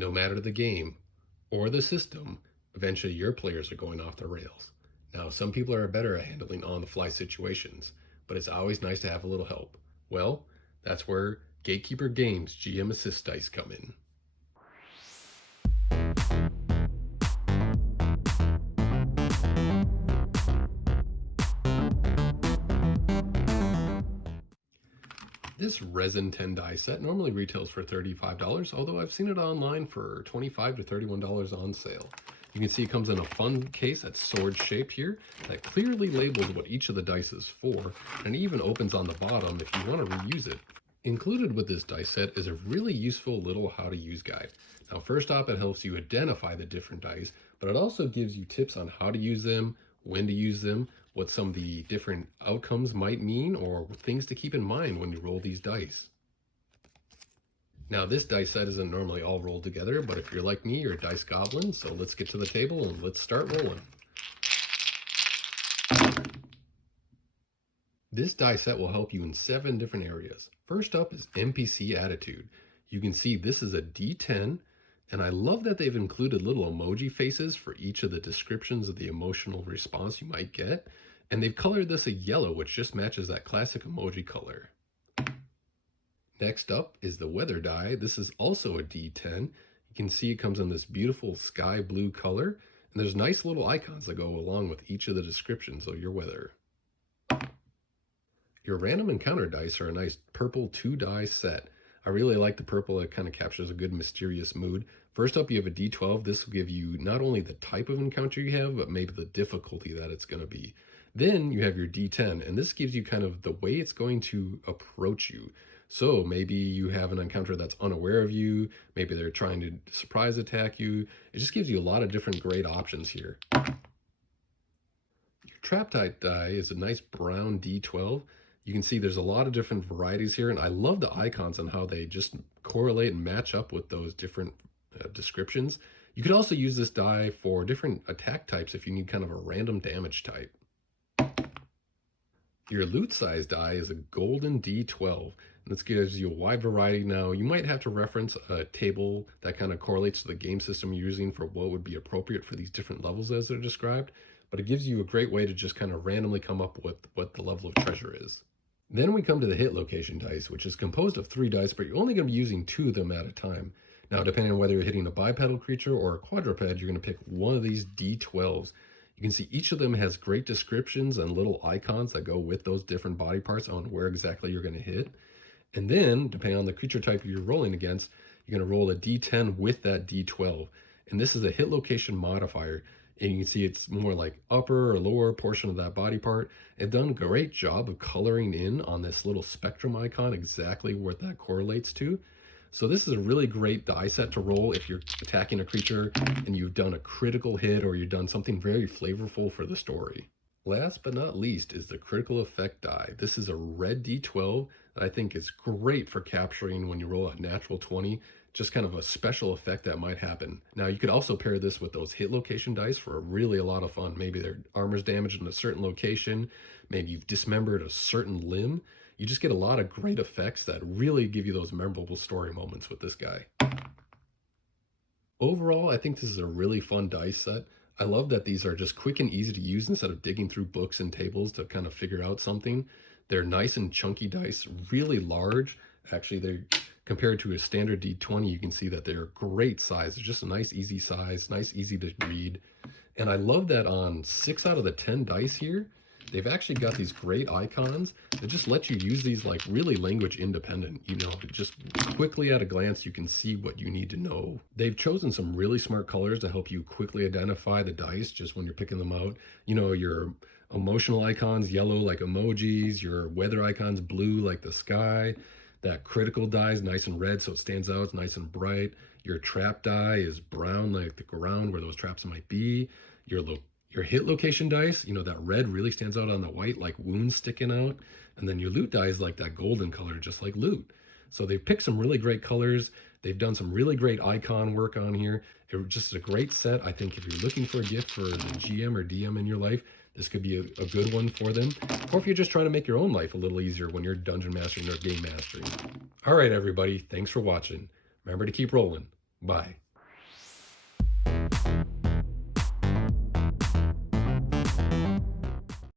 No matter the game or the system, eventually your players are going off the rails. Now, some people are better at handling on the fly situations, but it's always nice to have a little help. Well, that's where Gatekeeper Games GM Assist Dice come in. This resin 10 die set normally retails for $35, although I've seen it online for $25 to $31 on sale. You can see it comes in a fun case that's sword shaped here that clearly labels what each of the dice is for, and even opens on the bottom if you want to reuse it. Included with this dice set is a really useful little how to use guide. Now, first off, it helps you identify the different dice, but it also gives you tips on how to use them, when to use them, what some of the different outcomes might mean, or things to keep in mind when you roll these dice. Now, this dice set isn't normally all rolled together, but if you're like me, you're a dice goblin, so let's get to the table and let's start rolling. This die set will help you in 7 different areas. First up is NPC attitude. You can see this is a D10, and I love that they've included little emoji faces for each of the descriptions of the emotional response you might get, and they've colored this a yellow, which just matches that classic emoji color. Next up is the weather die. This is also a D10. You can see it comes in this beautiful sky blue color, and there's nice little icons that go along with each of the descriptions of your weather. Your random encounter dice are a nice purple 2-die set. I really like the purple. It kind of captures a good mysterious mood. First up, you have a D12. This will give you not only the type of encounter you have, but maybe the difficulty that it's going to be. Then you have your D10, and this gives you kind of the way it's going to approach you. So maybe you have an encounter that's unaware of you. Maybe they're trying to surprise attack you. It just gives you a lot of different great options here. Your trap type die is a nice brown D12. You can see there's a lot of different varieties here, and I love the icons on how they just correlate and match up with those different descriptions. You could also use this die for different attack types if you need kind of a random damage type. Your loot size die is a golden D12. And this gives you a wide variety. Now, you might have to reference a table that kind of correlates to the game system you're using for what would be appropriate for these different levels as they're described, but it gives you a great way to just kind of randomly come up with what the level of treasure is. Then we come to the hit location dice, which is composed of 3 dice, but you're only going to be using 2 of them at a time. Now, depending on whether you're hitting a bipedal creature or a quadruped, you're going to pick one of these D12s. You can see each of them has great descriptions and little icons that go with those different body parts on where exactly you're going to hit. And then, depending on the creature type you're rolling against, you're going to roll a D10 with that D12. And this is a hit location modifier. And you can see it's more like upper or lower portion of that body part. They've done a great job of coloring in on this little spectrum icon exactly what that correlates to. So this is a really great die set to roll if you're attacking a creature and you've done a critical hit or you've done something very flavorful for the story. Last but not least is the critical effect die. This is a red D12 that I think is great for capturing when you roll a natural 20, just kind of a special effect that might happen. Now, you could also pair this with those hit location dice for really a lot of fun. Maybe their armor's damaged in a certain location. Maybe you've dismembered a certain limb. You just get a lot of great effects that really give you those memorable story moments with this guy. Overall, I think this is a really fun dice set. I love that these are just quick and easy to use instead of digging through books and tables to kind of figure out something. They're nice and chunky dice, really large. Actually, they're compared to a standard D20, you can see that they're great size. They're just a nice, easy size, nice, easy to read. And I love that on 6 out of the 10 dice here, they've actually got these great icons that just let you use these like really language independent. You know, just quickly at a glance, you can see what you need to know. They've chosen some really smart colors to help you quickly identify the dice just when you're picking them out. You know, your emotional icons, yellow like emojis, your weather icons, blue like the sky. That critical die is nice and red, so it stands out, it's nice and bright. Your trap die is brown like the ground where those traps might be. Your hit location dice, you know, that red really stands out on the white like wounds sticking out. And then your loot die is like that golden color, just like loot. So they've picked some really great colors. They've done some really great icon work on here. It's just a great set. I think if you're looking for a gift for the GM or DM in your life, this could be a good one for them. Or if you're just trying to make your own life a little easier when you're dungeon mastering or game mastering. All right, everybody. Thanks for watching. Remember to keep rolling. Bye.